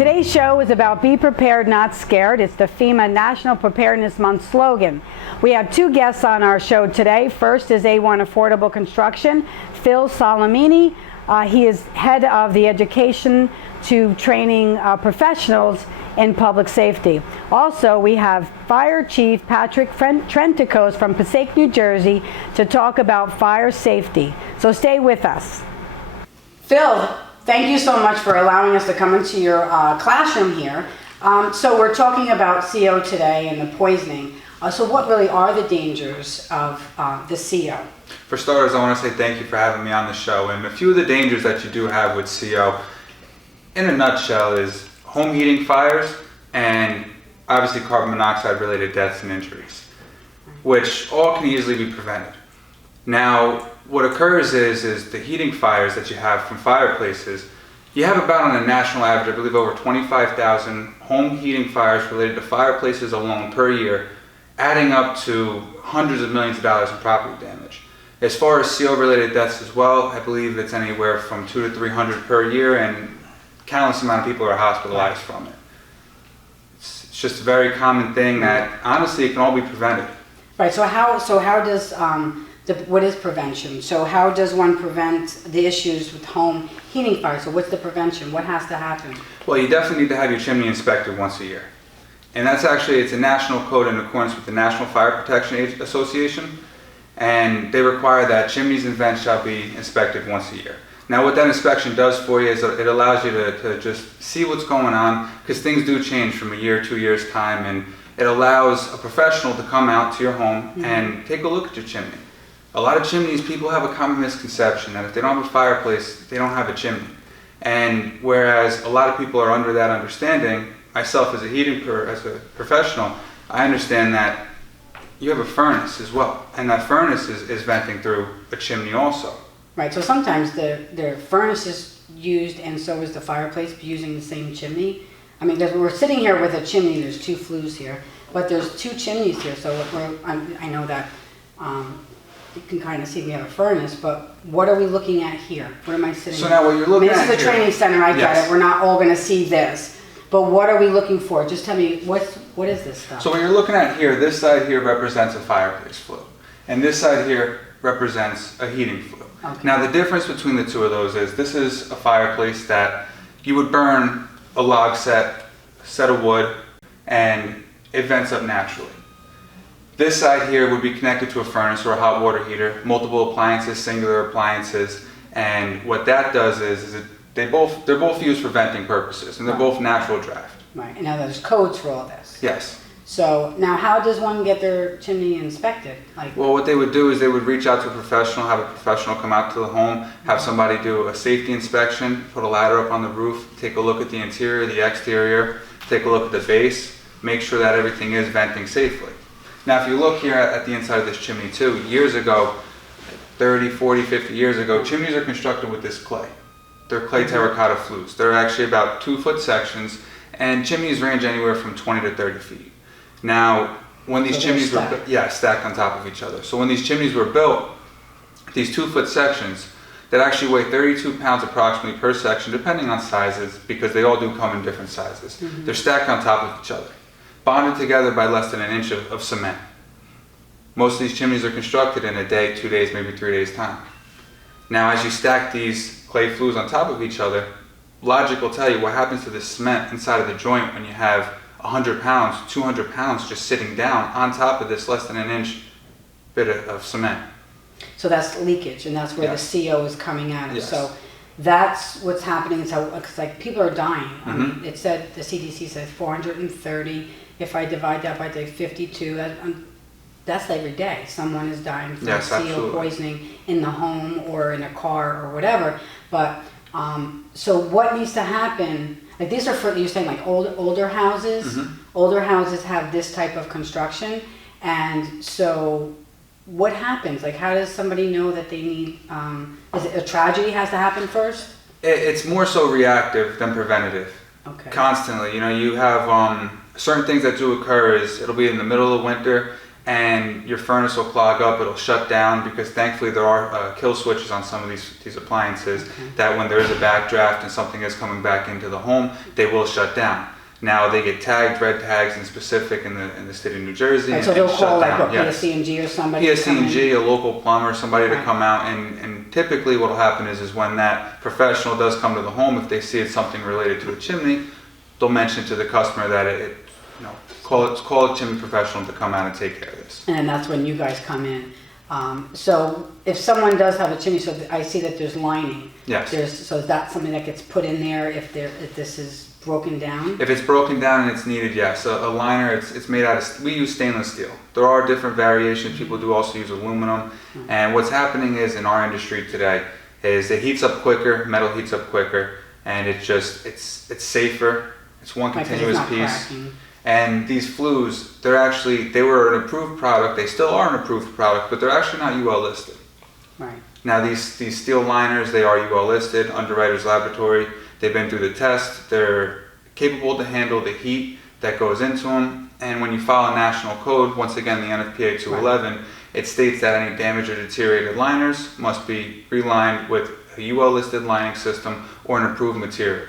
Today's show is about Be Prepared, Not Scared. It's the FEMA National Preparedness Month slogan. We have two guests on our show today. First is A1 Affordable Construction, Phil Solimene. He is head of the education to training professionals in public safety. Also, we have Fire Chief Patrick Trentacost from Passaic, New Jersey, to talk about fire safety. So stay with us. Phil, thank you so much for allowing us to come into your classroom here. So we're talking about CO today and the poisoning. So what really are the dangers of the CO? For starters, I want to say thank you for having me on the show. And a few of the dangers that you do have with CO, in a nutshell, is home heating fires and obviously carbon monoxide related deaths and injuries, which all can easily be prevented. Now, what occurs is the heating fires that you have from fireplaces, you have about on a national average, I believe over 25,000 home heating fires related to fireplaces alone per year, adding up to hundreds of millions of dollars in property damage. As far as CO related deaths as well, I believe it's anywhere from 200 to 300 per year, and countless amount of people are hospitalized from it. It's just a very common thing that honestly it can all be prevented. Right, so how does, what is prevention? So how does one prevent the issues with home heating fires? So what's the prevention? What has to happen? Well, you definitely need to have your chimney inspected once a year. And that's actually, it's a national code in accordance with the National Fire Protection Association. And they require that chimneys and vents shall be inspected once a year. Now what that inspection does for you is it allows you to just see what's going on, because things do change from a year, 2 years time, and it allows a professional to come out to your home and take a look at your chimney. A lot of chimneys, people have a common misconception that if they don't have a fireplace, they don't have a chimney. And whereas a lot of people are under that understanding, myself as a professional, I understand that you have a furnace as well, and that furnace is venting through a chimney also. Right, so sometimes the furnace is used and so is the fireplace using the same chimney. I mean, we're sitting here with a chimney, there's two flues here, but there's two chimneys here, so I know that you can kind of see we have a furnace, but what are we looking at here? What am I sitting So now what you're looking at This is a training center, I get it, we're not all going to see this. But what are we looking for? Just tell me, what is this stuff? So what you're looking at here, this side here represents a fireplace flue. And this side here represents a heating flue. Okay. Now the difference between the two of those is this is a fireplace that you would burn a log set of wood, and it vents up naturally. This side here would be connected to a furnace or a hot water heater, multiple appliances, singular appliances, and what that does is they're both used for venting purposes, and they're both natural draft. Right, and now there's codes for all this. Yes. So now how does one get their chimney inspected? Well, what they would do is they would reach out to a professional, have a professional come out to the home, have somebody do a safety inspection, put a ladder up on the roof, take a look at the interior, the exterior, take a look at the base, make sure that everything is venting safely. Now if you look here at the inside of this chimney too, years ago, 30, 40, 50 years ago, chimneys are constructed with this clay. They're clay terracotta flues. They're actually about 2-foot sections, and chimneys range anywhere from 20 to 30 feet. Now, when these chimneys were stacked on top of each other. So when these chimneys were built, these 2-foot sections that actually weigh 32 pounds approximately per section, depending on sizes, because they all do come in different sizes. They're stacked on top of each other, bonded together by less than an inch of cement. Most of these chimneys are constructed in a day, 2 days, maybe 3 days time. Now, as you stack these clay flues on top of each other, logic will tell you what happens to the cement inside of the joint when you have 100 pounds, 200 pounds just sitting down on top of this less than an inch bit of cement. So that's leakage, and that's where the CO is coming out of. Yes. So that's what's happening. It's like people are dying. It said, the CDC says 430. If I divide that by 52, that's every day. Someone is dying from CO poisoning in the home or in a car or whatever. But so what needs to happen? Like these are for, you're saying like older houses. Older houses have this type of construction, and so what happens? Like how does somebody know that they need? Is it a tragedy has to happen first? It's more so reactive than preventative. Okay. Constantly, you know, you have certain things that do occur. Is it'll be in the middle of winter, and your furnace will clog up, it'll shut down, because thankfully there are kill switches on some of these appliances that when there is a backdraft and something is coming back into the home, they will shut down. Now they get tagged, red tags in specific in the state of New Jersey, Right, so they'll call like what, PSC&G or somebody? PSC&G, a local plumber, somebody to come out, and typically what will happen is when that professional does come to the home, if they see it's something related to a chimney, they'll mention to the customer that call a chimney professional to come out and take care of this. And that's when you guys come in. So if someone does have a chimney, so I see that there's lining. Yes. So is that something that gets put in there if this is broken down? If it's broken down and it's needed, yes. A liner, it's made out of, we use stainless steel. There are different variations. People do also use aluminum. And what's happening is in our industry today is it heats up quicker, metal heats up quicker, and it's it's safer. It's one continuous piece. Cracking. And these flues, they were an approved product. They still are an approved product, but they're actually not UL listed. Right. Now these steel liners, they are UL listed, Underwriters Laboratory. They've been through the test. They're capable to handle the heat that goes into them. And when you file a national code, once again, the NFPA 211, it states that any damaged or deteriorated liners must be relined with a UL listed lining system or an approved material.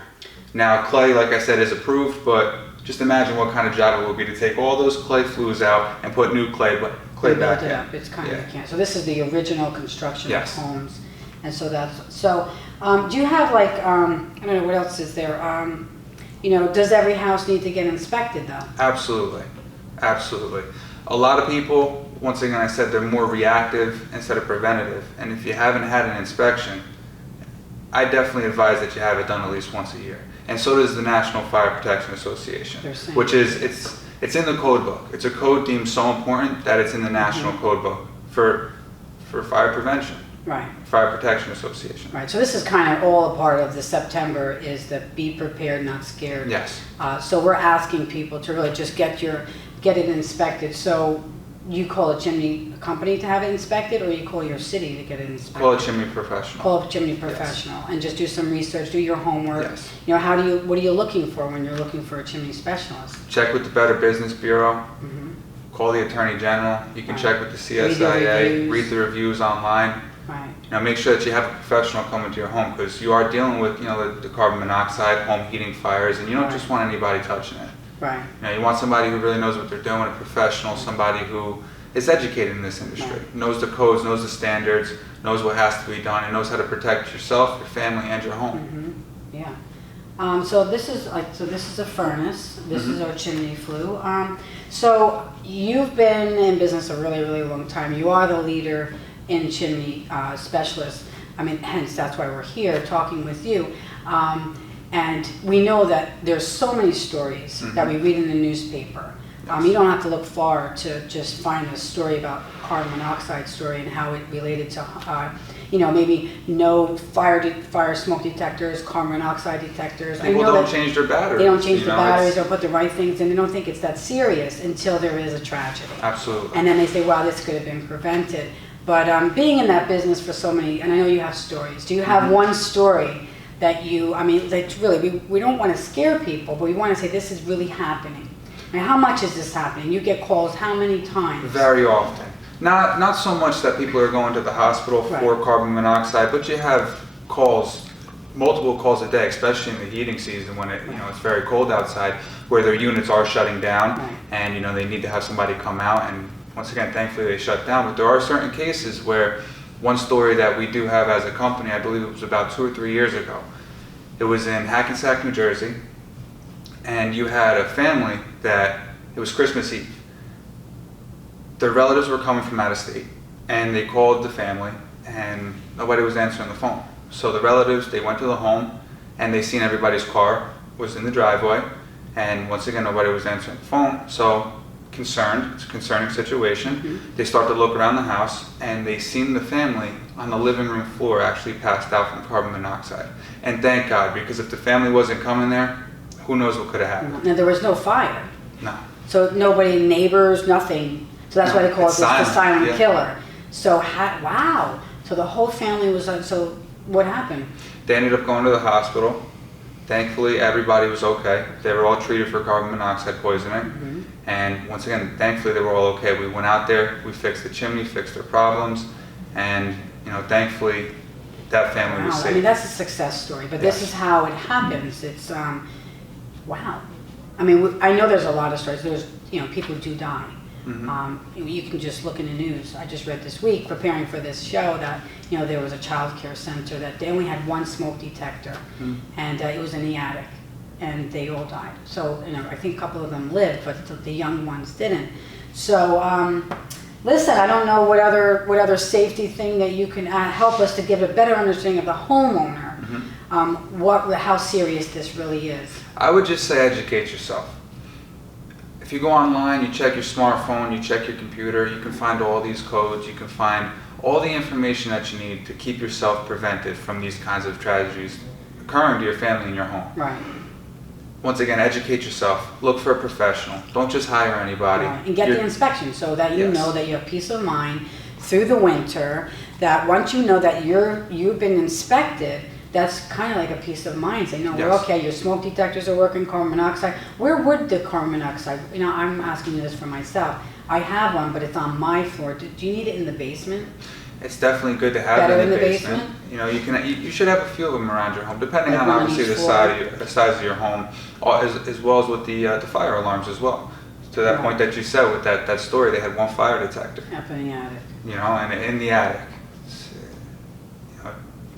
Now clay, like I said, is approved, but just imagine what kind of job it would be to take all those clay flues out and put new clay back in. It's kind of can't. So this is the original construction Yes. of homes, and so that's so. Do you have like I don't know what else is there? Does every house need to get inspected though? Absolutely, absolutely. A lot of people, once again, I said they're more reactive instead of preventative. And if you haven't had an inspection, I definitely advise that you have it done at least once a year. And so does the National Fire Protection Association, which is it's in the code book. It's a code deemed so important that it's in the national code book for fire prevention. Right. Fire Protection Association. Right. So this is kind of all a part of the September is the Be Prepared, Not Scared. Yes. So we're asking people to really just get it inspected. So you call a chimney company to have it inspected, or you call your city to get it inspected? Call a chimney professional. Call a chimney professional, yes. And just do some research, do your homework. Yes. What are you looking for when you're looking for a chimney specialist? Check with the Better Business Bureau. Mm-hmm. Call the Attorney General. You can check with the CSIA. Read the reviews online. Right. Make sure that you have a professional come into your home, because you are dealing with the carbon monoxide, home heating fires, and you don't just want anybody touching it. Right. You want somebody who really knows what they're doing, a professional, somebody who is educated in this industry, knows the codes, knows the standards, knows what has to be done, and knows how to protect yourself, your family, and your home. Mm-hmm. Yeah. So this is a furnace. This is our chimney flue. So you've been in business a really, really long time. You are the leader in chimney specialists. Hence that's why we're here talking with you. And we know that there's so many stories that we read in the newspaper. You don't have to look far to just find a story about carbon monoxide story and how it related to, maybe no fire smoke detectors, carbon monoxide detectors. People don't change their batteries. They don't change the batteries, don't put the right things in. They don't think it's that serious until there is a tragedy. Absolutely. And then they say, wow, this could have been prevented. But being in that business for so many, and I know you have stories. Do you have one story that we don't want to scare people, but we want to say this is really happening? How much is this happening? You get calls how many times? Very often. Not so much that people are going to the hospital for carbon monoxide, but you have calls, multiple calls a day, especially in the heating season when it's very cold outside, where their units are shutting down, and they need to have somebody come out. And once again, thankfully they shut down. But there are certain cases where, one story that we do have as a company, I believe it was about 2 or 3 years ago. It was in Hackensack, New Jersey, and you had a family that it was Christmas Eve. Their relatives were coming from out of state, and they called the family, and nobody was answering the phone. So the relatives, they went to the home, and they seen everybody's car was in the driveway, and once again, nobody was answering the phone. So concerned, it's a concerning situation. They start to look around the house, and they seen the family on the living room floor actually passed out from carbon monoxide. And thank God, because if the family wasn't coming there, who knows what could have happened. Now there was no fire. No. So nobody, neighbors, nothing. So that's why they call it the silent killer. So wow. So the whole family was so what happened? They ended up going to the hospital. Thankfully, everybody was okay. They were all treated for carbon monoxide poisoning. And once again, thankfully they were all okay. We went out there, we fixed the chimney, fixed their problems, and thankfully that family was Wow, safe. I mean, that's a success story, but this is how it happens. It's, wow. I mean, I know there's a lot of stories. There's, people do die. You can just look in the news. I just read this week, preparing for this show, that there was a child care center that they only had one smoke detector, and it was in the attic, and they all died. So I think a couple of them lived, but the young ones didn't. So listen, I don't know what other safety thing that you can help us to give a better understanding of the homeowner, how serious this really is. I would just say educate yourself. If you go online, you check your smartphone, you check your computer, you can find all these codes, you can find all the information that you need to keep yourself prevented from these kinds of tragedies occurring to your family and your home. Right. Once again, educate yourself. Look for a professional. Don't just hire anybody. Right. And get the inspection so that you know that you have peace of mind through the winter, that once you know that you've been inspected, that's kind of like a peace of mind. Say, we're okay, your smoke detectors are working, carbon monoxide. Where would the carbon monoxide, I'm asking you this for myself. I have one, but it's on my floor. Do you need it in the basement? It's definitely good to have it in the basement. You should have a few of them around your home, depending on obviously the size of your home, as well as with the fire alarms as well. To that point that you said with that story, they had one fire detector. Up in the attic. And in the attic.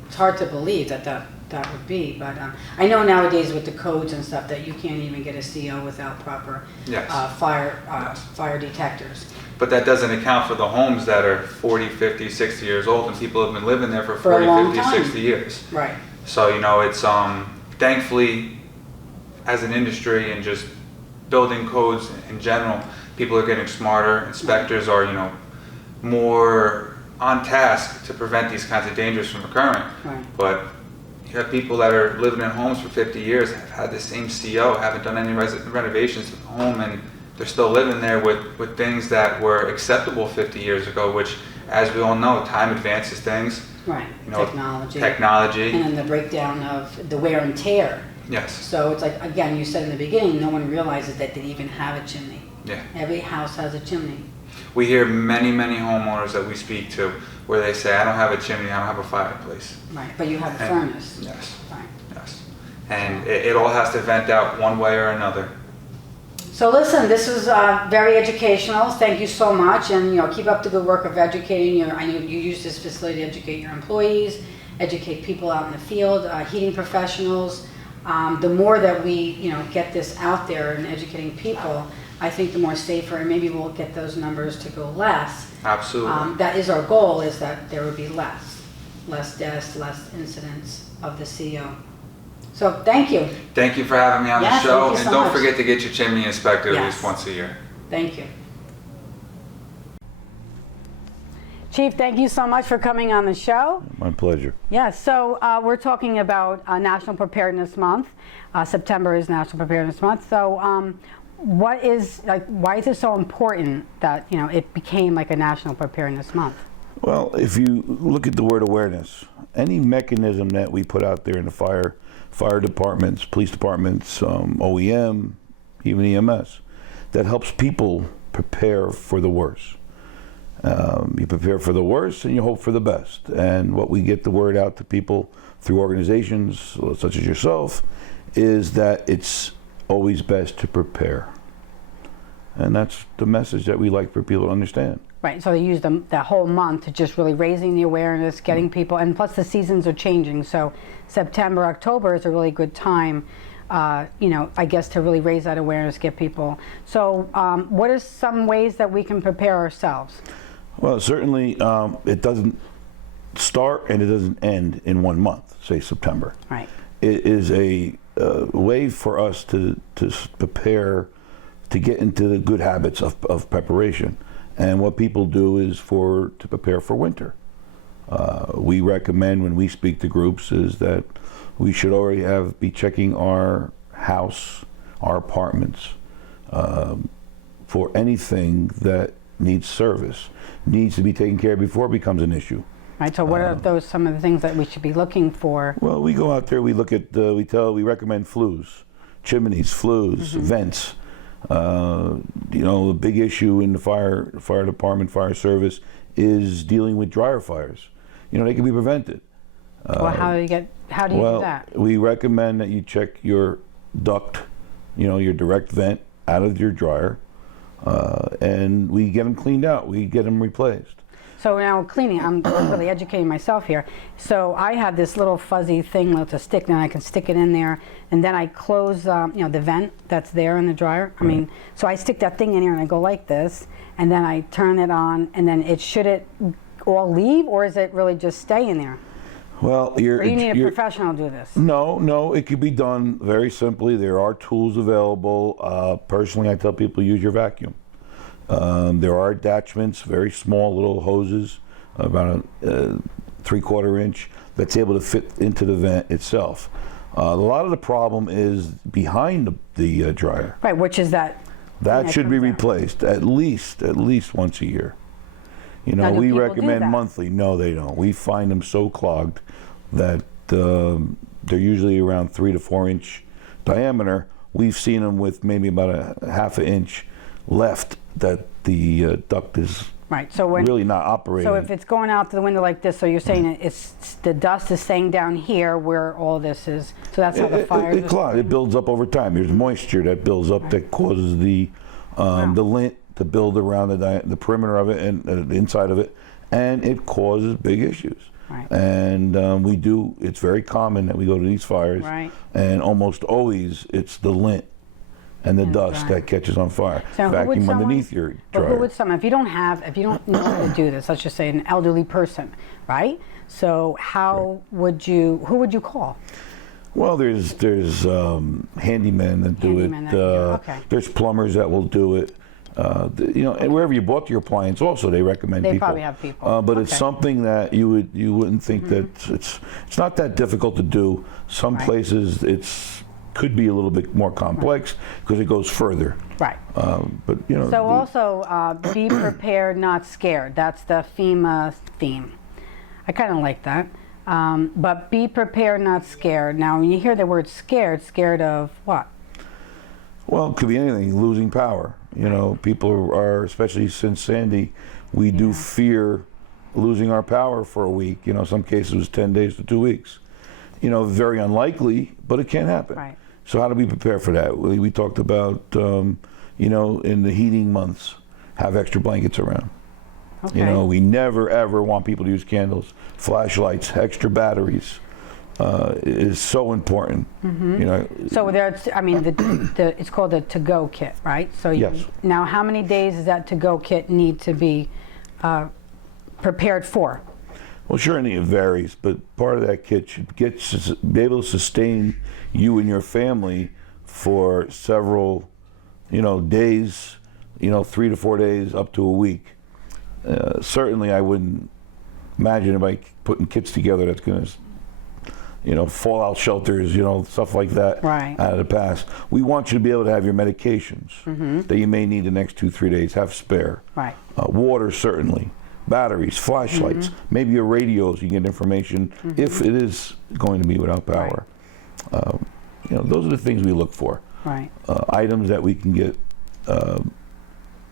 It's hard to believe that would be, but I know nowadays with the codes and stuff that you can't even get a CO without proper fire detectors. But that doesn't account for the homes that are 40, 50, 60 years old, and people have been living there for 40, 50, 60 years. Right. So, it's thankfully, as an industry and just building codes in general, people are getting smarter. Inspectors are, more on task to prevent these kinds of dangers from occurring. Right. But you have people that are living in homes for 50 years, have had the same CO, haven't done any renovations to the home, and they're still living there with things that were acceptable 50 years ago, which, as we all know, time advances things. Right. Technology. And then the breakdown of the wear and tear. Yes. So it's like, again, you said in the beginning, no one realizes that they even have a chimney. Yeah. Every house has a chimney. We hear many, many homeowners that we speak to where they say, I don't have a chimney, I don't have a fireplace. Right, but you have a furnace. Yes. Right. Yes. And it all has to vent out one way or another. So listen, this is very educational. Thank you so much, and keep up the good work of educating. I know you use this facility to educate your employees, educate people out in the field, heating professionals. The more that we get this out there and educating people, I think the more safer, and maybe we'll get those numbers to go less. Absolutely. That is our goal, is that there would be less deaths, less incidents of the CO. So thank you. Thank you for having me on the show, and don't forget to get your chimney inspected at least once a year. Thank you. Chief, thank you so much for coming on the show. My pleasure. Yes, so we're talking about National Preparedness Month. September is National Preparedness Month. So why is it so important that it became like a National Preparedness Month? Well, if you look at the word awareness, any mechanism that we put out there in the fire departments, police departments, OEM, even EMS, that helps people prepare for the worst. You prepare for the worst and you hope for the best. And what we get the word out to people through organizations such as yourself is that it's always best to prepare. And that's the message that we like for people to understand. Right, so they use that whole month to just really raising the awareness, getting people, and plus the seasons are changing, so September, October is a really good time, I guess, to really raise that awareness, get people. So what are some ways that we can prepare ourselves? Well, certainly it doesn't start and it doesn't end in 1 month, say September. Right. It is a way for us to prepare, to get into the good habits of preparation. And what people do is to prepare for winter. We recommend when we speak to groups is that we should already be checking our house, our apartments, for anything that needs service, needs to be taken care of before it becomes an issue. Right, so what are some of the things that we should be looking for? Well, we go out there, we look at, we recommend flues, chimneys, flues, vents, You know, the big issue in the fire department, fire service is dealing with dryer fires. You know, they can be prevented. Well, how do you do that? We recommend that you check your duct, you know, your direct vent out of your dryer, and we get them cleaned out. We get them replaced. So now cleaning, I'm really educating myself here. So I have this little fuzzy thing with a stick, and I can stick it in there, and then I close, you know, the vent that's there in the dryer. I mean, so I stick that thing in here, and I go like this, and then I turn it on, and then should it all leave, or is it really just stay in there? Well, Or you need a professional to do this? No, it could be done very simply. There are tools available. Personally, I tell people use your vacuum. There are attachments, very small little hoses, about a 3/4 inch, that's able to fit into the vent itself. A lot of the problem is behind the dryer. Right, which is that? That should be comes out. replaced at least once a year. You know, Now, do we people do recommend that? monthly. No, they don't. We find them so clogged that they're usually around 3 to 4 inch diameter. We've seen them with maybe about a 1/2 inch left that the duct is Right, so when, really not operating. so if it's going out to the window like this, so you're saying it's the dust is staying down here where all this is, so that's how the fire it clogs. It builds up over time. There's moisture that builds up that causes the lint to build around the perimeter of it and the inside of it, and it causes big issues. Right. And it's very common that we go to these fires, Right. and almost always it's the lint and the dust right. that catches on fire. So who would Vacuum someone- underneath your But dryer. who would someone, if you don't know how to do this, let's just say an elderly person, right? So who would you call? Well, there's handymen that do Handymen it. that- yeah, okay. There's plumbers that will do it. You know, and wherever you bought your appliance, also they recommend They people. probably have people. But it's Okay. something that you wouldn't think that it's not that difficult to do. Some Right. places could be a little bit more complex because it goes further. Right. But you know. So also, be prepared, not scared. That's the FEMA theme. I kind of like that. But be prepared, not scared. Now, when you hear the word scared of what? Well, it could be anything. Losing power. You know, people are, especially since Sandy, we do fear losing our power for a week. You know, some cases it was 10 days to 2 weeks. You know, very unlikely, but it can happen. Right. So how do we prepare for that? We talked about, you know, in the heating months, have extra blankets around. Okay. You know, we never ever want people to use candles, flashlights, extra batteries. Is so important. You know. So there's, I mean, it's called a to-go kit, right? So Yes. Now, how many days does that to-go kit need to be prepared for? Well, sure, and it varies, but part of that kit should be able to sustain you and your family for several, you know, days, you know, 3 to 4 days, up to a week. Certainly, I wouldn't imagine anybody putting kits together that's going to, you know, fallout shelters, you know, stuff like that Right. out of the past. We want you to be able to have your medications that you may need the next 2-3 days, have spare. Right. Water, certainly. Batteries, flashlights, maybe your radios, you get information if it is going to be without power. You know, those are the things we look for. Right. Items that we can get,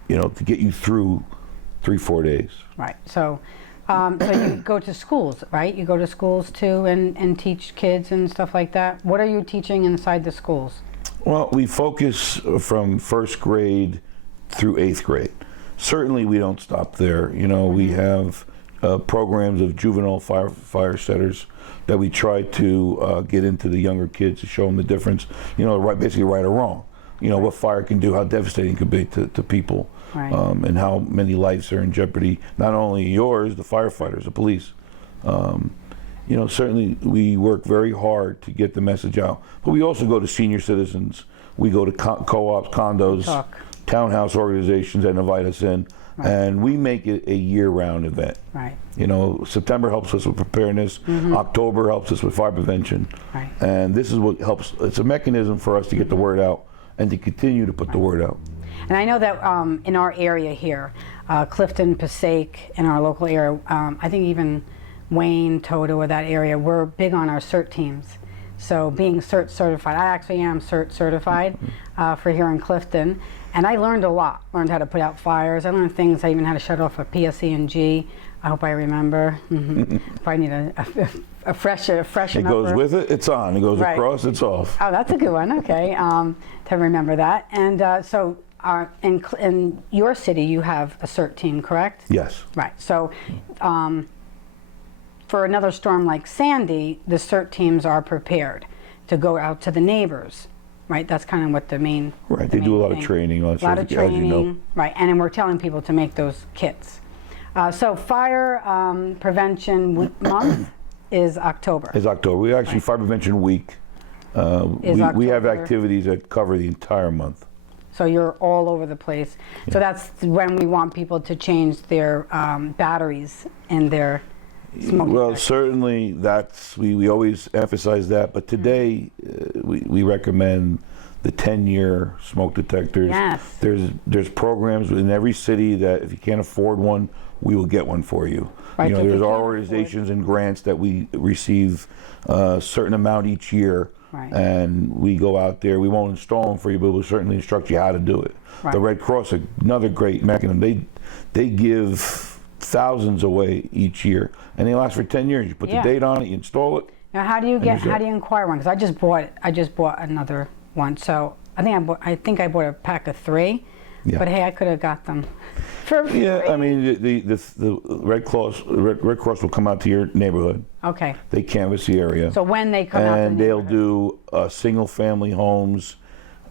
you know, to get you through 3-4 days. Right. So you go to schools, right? You go to schools too and teach kids and stuff like that. What are you teaching inside the schools? Well, we focus from 1st grade through 8th grade. Certainly, we don't stop there. You know, we have programs of juvenile fire setters that we try to get into the younger kids to show them the difference. You know, basically right or wrong. You know, what fire can do, how devastating it can be to people, Right. And how many lives are in jeopardy. Not only yours, the firefighters, the police. You know, certainly we work very hard to get the message out. But we also go to senior citizens. We go to co-ops, condos, Talk. townhouse organizations that invite us in, and we make it a year-round event. Right. You know, September helps us with preparedness, October helps us with fire prevention, Right. and this is what helps. It's a mechanism for us to get the word out and to continue to put the word out. And I know that in our area here, Clifton, Passaic, in our local area, I think even Wayne, Toto, or that area, we're big on our CERT teams. So being CERT certified, I actually am CERT certified for here in Clifton. And I learned a lot. Learned how to put out fires. I learned things. I even had to shut off a Passaic NJ. I hope I remember. If I need a freshen It up. goes with it, it's on. It goes Right. across, it's off. Oh, that's a good one. Okay, to remember that. And so, in your city, you have a CERT team, correct? Yes. Right. So, for another storm like Sandy, the CERT teams are prepared to go out to the neighbors. Right. That's kind of what the main. Right. the They do a main lot of thing. training, a lot of A lot of certification, training. as you know. Right. And then we're telling people to make those kits. So fire prevention month is October. It's October. We actually, Fire Prevention Week, Is we have October. activities that cover the entire month. So you're all over the place. So that's when we want people to change their batteries in their smoke Well, detectors. certainly we always emphasize that, but today we recommend the 10-year smoke detectors. Yes. There's programs in every city that if you can't afford one, we will get one for you. Right, You know, if you there's can't organizations and grants that we receive a certain amount each year. Right. And we go out there. We won't install them for you, but we'll certainly instruct you how to do it. Right. The Red Cross, another great mechanism. They give thousands away each year, and they last for 10 years. You put Yeah. the date on it, you install it. Now, how do you you're inquire one? Because I just bought another one. So I think I bought a pack of 3. Yeah. But hey, I could have got them for free. Yeah, I mean the Red Cross will come out to your neighborhood. Okay. They canvass the area. So when they come out, and they'll do single-family homes,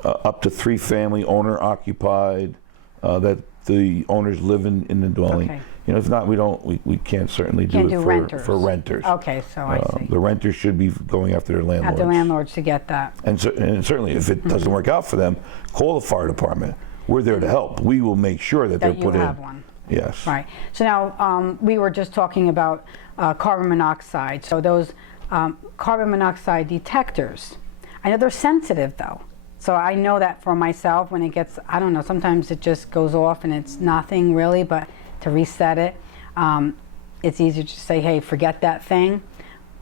up to 3-family owner-occupied, that the owners live in the dwelling. Okay. You know, if not, we can't certainly Can't do do it renters. for renters. Okay, so I see. The renters should be going after their landlords. Have the landlords to get that. And certainly, if it doesn't work out for them, call the fire department. We're there to help. We will make sure that they're That put you in. have one. Yes. Right. So now we were just talking about carbon monoxide. So those carbon monoxide detectors, I know they're sensitive though. So I know that for myself when it gets, I don't know, sometimes it just goes off and it's nothing really, but to reset it, it's easier to say, hey, forget that thing.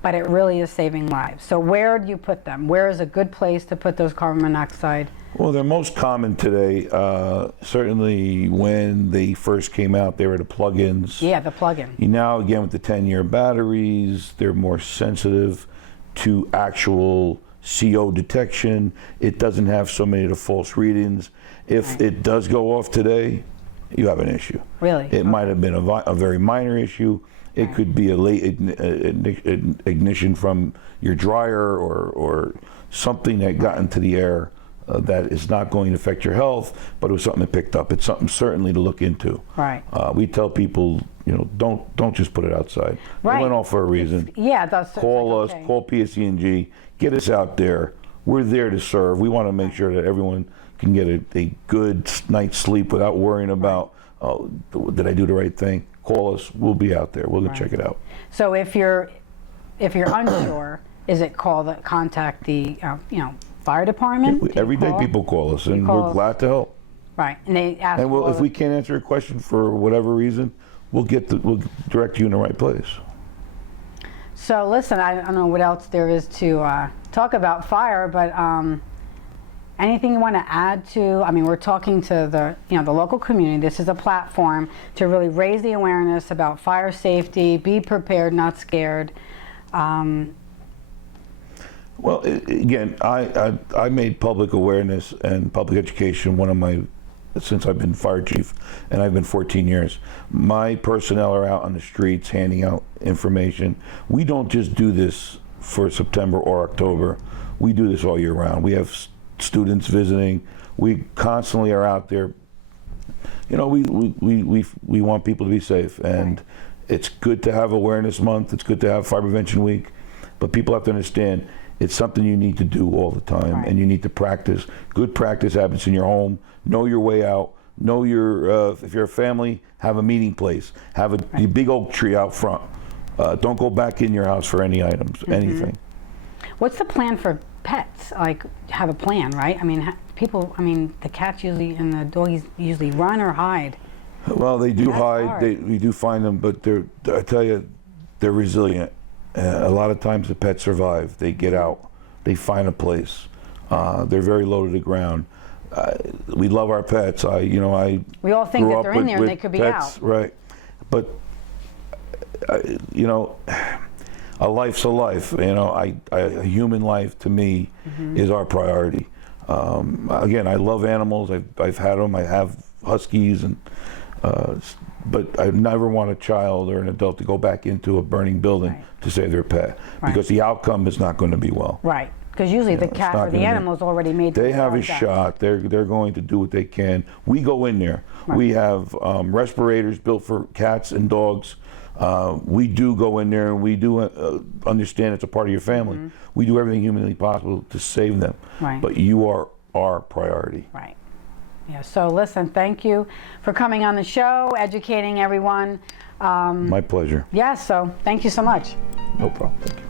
But it really is saving lives. So where do you put them? Where is a good place to put those carbon monoxide? Well, they're most common today. Certainly, when they first came out, they were the plug-ins. Yeah, the plug-in. Now, again, with the 10-year batteries, they're more sensitive to actual CO detection. It doesn't have so many of the false readings. If Right. it does go off today, you have an issue. Really? It might have been a very minor issue. It Right. could be a late ignition from your dryer or something that got into the air that is not going to affect your health, but it was something that picked up. It's something certainly to look into. Right. We tell people, you know, don't just put it outside. Right. It went off for a reason. Yeah, that's Call like, us, okay. call PSC&G, get us out there. We're there to serve. We want to make sure that everyone can get a good night's sleep without worrying about, oh, did I do the right thing? Call us. We'll be out there. We'll go check it out. So if you're unsure, is it contact the fire department? Do you Every day call? people call us, and call we're us? glad to help. Right, and they ask. And if we can't answer a question for whatever reason, we'll direct you in the right place. So listen, I don't know what else there is to talk about fire, but anything you want to add to? I mean, we're talking to the local community. This is a platform to really raise the awareness about fire safety. Be prepared, not scared. Well, again, I made public awareness and public education one of my, since I've been fire chief, and I've been 14 years. My personnel are out on the streets handing out information. We don't just do this for September or October. We do this all year round. We have students visiting. We constantly are out there. You know, we want people to be safe, and it's good to have Awareness Month. It's good to have Fire Prevention Week, but people have to understand it's something you need to do all the time, Right. and you need to practice. Good practice habits in your home. Know your way out. Know your, if you're a family, have a meeting place. Have a big oak tree out front. Don't go back in your house for any items, anything. What's the plan for pets? Like, have a plan, right? I mean, the cats usually and the doggies usually run or hide. Well, they do That's hide. hard. We do find them, but I tell you, they're resilient. A lot of times the pets survive. They get out. They find a place. They're very low to the ground. we love our pets. We all think grew that up they're in there and with they could be pets, out. right? But a life's a life. A human life to me is our priority. Again, I love animals. I've had them. I have huskies, but I never want a child or an adult to go back into a burning building to save their pet, because the outcome is not going to be well. Right. Because usually the cat or the animal's already made. They have a shot. They're going to do what they can. We go in there. Right. We have respirators built for cats and dogs. We do go in there, and we do understand it's a part of your family. We do everything humanly possible to save them. Right. But you are our priority. Right. Yeah. So listen, thank you for coming on the show, educating everyone. My pleasure. Yeah. So thank you so much. No problem. Thank you.